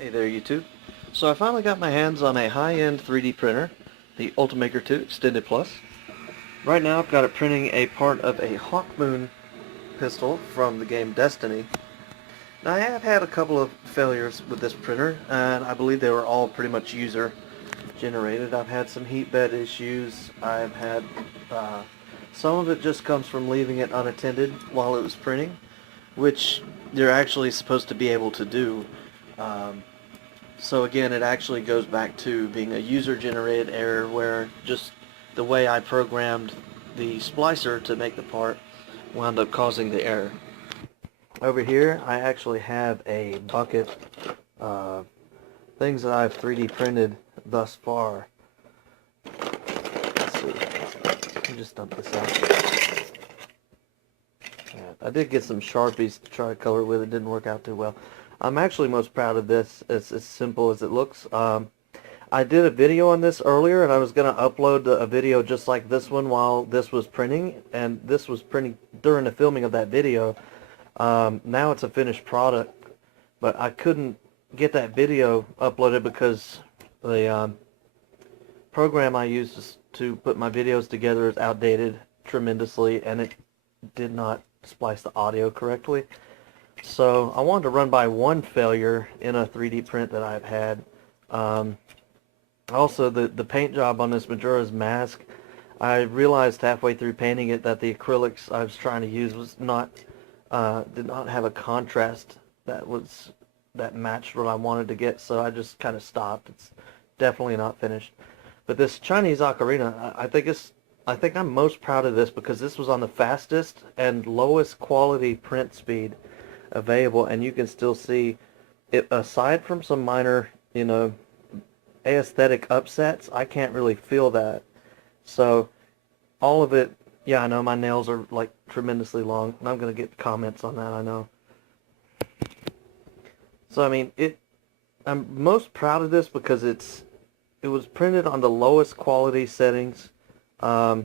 Hey there YouTube. So I finally got my hands on a high-end 3D printer, the Ultimaker 2 Extended Plus. Right now I've got it printing a part of a Hawkmoon pistol from the game Destiny. Now I have had a couple of failures with this printer, and I believe they were all pretty much user generated. I've had some heat bed issues. I've had some of it just comes from leaving it unattended while it was printing, which you're actually supposed to be able to do. So again, it actually goes back to being a user-generated error where just the way I programmed the splicer to make the part wound up causing the error. Over here, I actually have a bucket of things that I've 3D printed thus far. Let's see. Let me just dump this out. Yeah, I did get some Sharpies to try to color with. It didn't work out too well. I'm actually most proud of this. It's as simple as it looks. I did a video on this earlier, and I was going to upload a video just like this one while this was printing, and this was printing during the filming of that video. Now it's a finished product, but I couldn't get that video uploaded because the program I used to put my videos together is outdated tremendously, and it did not splice the audio correctly. So I wanted to run by one failure in a 3D print that I've had. Also, the paint job on this Majora's Mask, I realized halfway through painting it that the acrylics I was trying to use was not did not have a contrast that matched what I wanted to get, so I just kind of stopped. It's definitely not finished. But this Chinese ocarina, I think I'm most proud of this because this was on the fastest and lowest quality print speed available, and you can still see it. Aside from some minor, aesthetic upsets, I can't really feel that. So all of it, yeah, I know my nails are like tremendously long, and I'm gonna get comments on that, I know. So I mean, I'm most proud of this because it was printed on the lowest quality settings. So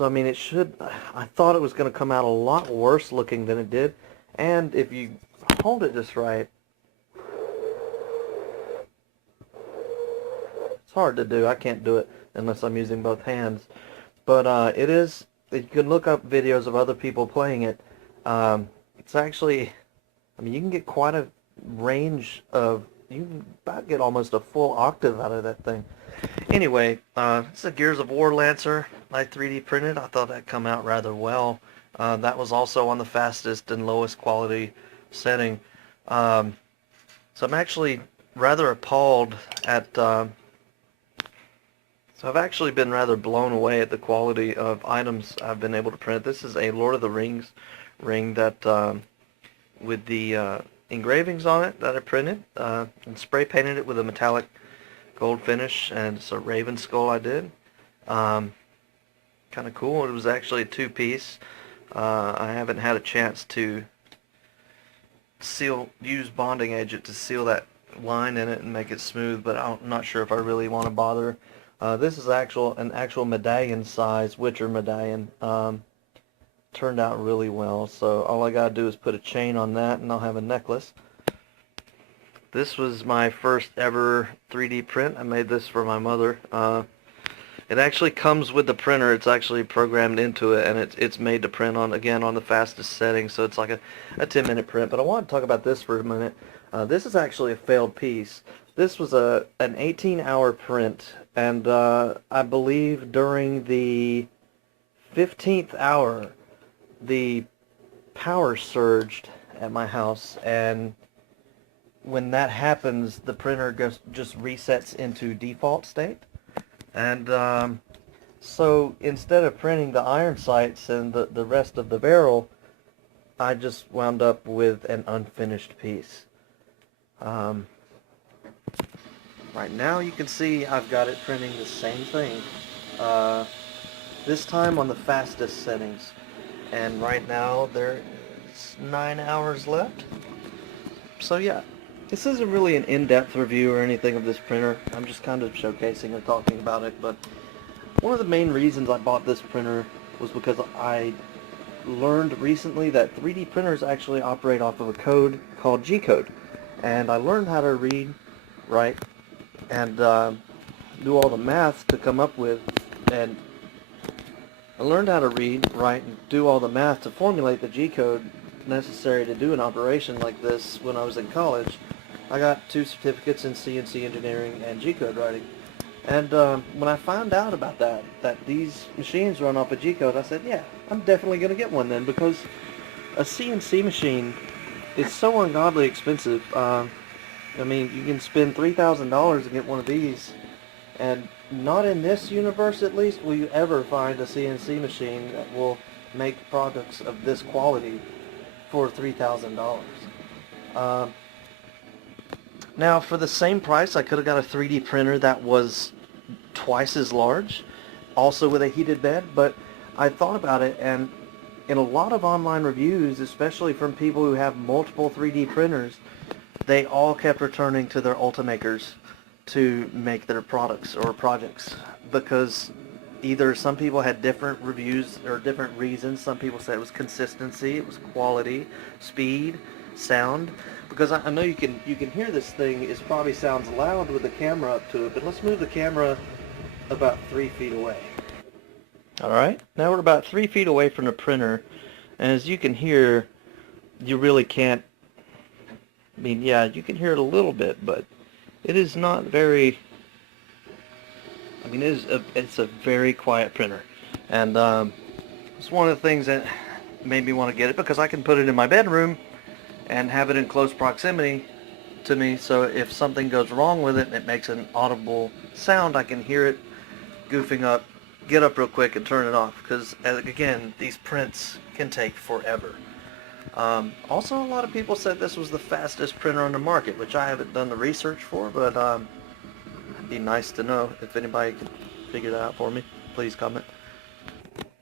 I mean, I thought it was going to come out a lot worse looking than it did. And if you hold it just right, it's hard to do. I can't do it unless I'm using both hands. But you can look up videos of other people playing it. It's actually, I mean, you can get quite a range of, you can about get almost a full octave out of that thing. Anyway, it's a Gears of War Lancer I 3D printed. I thought that'd come out rather well. That was also on the fastest and lowest quality setting. So I'm actually rather appalled at, so I've actually been rather blown away at the quality of items I've been able to print. This is a Lord of the Rings ring that, with the engravings on it that I printed, and spray painted it with a metallic gold finish, and it's a raven skull I did. Kind of cool. It was actually a two-piece. I haven't had a chance to use bonding agent to seal that line in it and make it smooth, but I'm not sure if I really want to bother. This is an actual medallion size Witcher medallion. Turned out really well, so all I gotta do is put a chain on that and I'll have a necklace. This was my first ever 3D print. I made this for my mother. It actually comes with the printer. It's actually programmed into it, and it's made to print on the fastest setting, so it's like a 10-minute print. But I want to talk about this for a minute. This is actually a failed piece. This was an 18-hour print, and I believe during the 15th hour, the power surged at my house, and when that happens, the printer just resets into default state. And so instead of printing the iron sights and the rest of the barrel, I just wound up with an unfinished piece. Right now you can see I've got it printing the same thing, this time on the fastest settings. And right now there's 9 hours left. So yeah, this isn't really an in-depth review or anything of this printer. I'm just kind of showcasing and talking about it. But one of the main reasons I bought this printer was because I learned recently that 3D printers actually operate off of a code called G-code. and I learned how to read, write, and do all the math to come up with, and I learned how to read, write, and do all the math to formulate the G-code necessary to do an operation like this when I was in college. I got 2 certificates in CNC engineering and G-code writing. And when I found out about that these machines run off a G-code, I said, yeah, I'm definitely going to get one then, because a CNC machine is so ungodly expensive. I mean, you can spend $3,000 to get one of these, and not in this universe at least will you ever find a CNC machine that will make products of this quality for $3,000. Now, for the same price, I could have got a 3D printer that was twice as large, also with a heated bed, but I thought about it, and in a lot of online reviews, especially from people who have multiple 3D printers, they all kept returning to their Ultimakers to make their products or projects, because either some people had different reviews or different reasons. Some people said it was consistency, it was quality, speed, sound. Because I know you can hear this thing. It probably sounds loud with the camera up to it, but let's move the camera about 3 feet away. Alright, now we're about 3 feet away from the printer, and as you can hear, you really can't, I mean, yeah, you can hear it a little bit, but it is not very, I mean, it's a very quiet printer, and it's one of the things that made me want to get it, because I can put it in my bedroom and have it in close proximity to me, so if something goes wrong with it and it makes an audible sound, I can hear it goofing up, get up real quick and turn it off, because again, these prints can take forever. Also, a lot of people said this was the fastest printer on the market, which I haven't done the research for, but it'd be nice to know. If anybody can figure that out for me, please comment.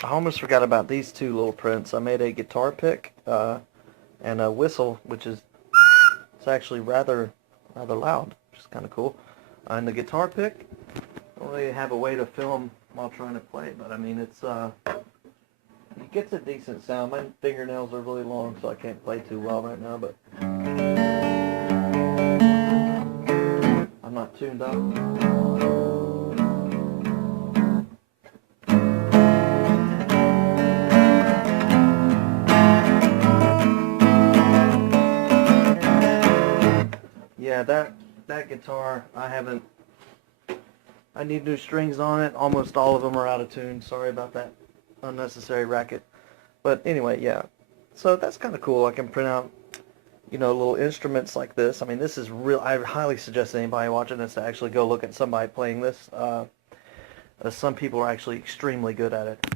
I almost forgot about these 2 little prints. I made a guitar pick and a whistle, which is, it's actually rather loud, which is kind of cool. And the guitar pick, I don't really have a way to film while trying to play, but I mean, it gets a decent sound. My fingernails are really long, so I can't play too well right now, but I'm not tuned up. Yeah, that guitar, I need new strings on it. Almost all of them are out of tune. Sorry about that unnecessary racket. But anyway, yeah. So that's kind of cool. I can print out, little instruments like this. I mean, this is real. I highly suggest anybody watching this to actually go look at somebody playing this. Some people are actually extremely good at it.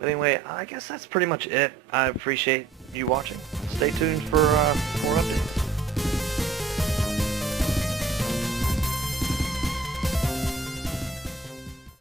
But anyway, I guess that's pretty much it. I appreciate you watching. Stay tuned for more updates.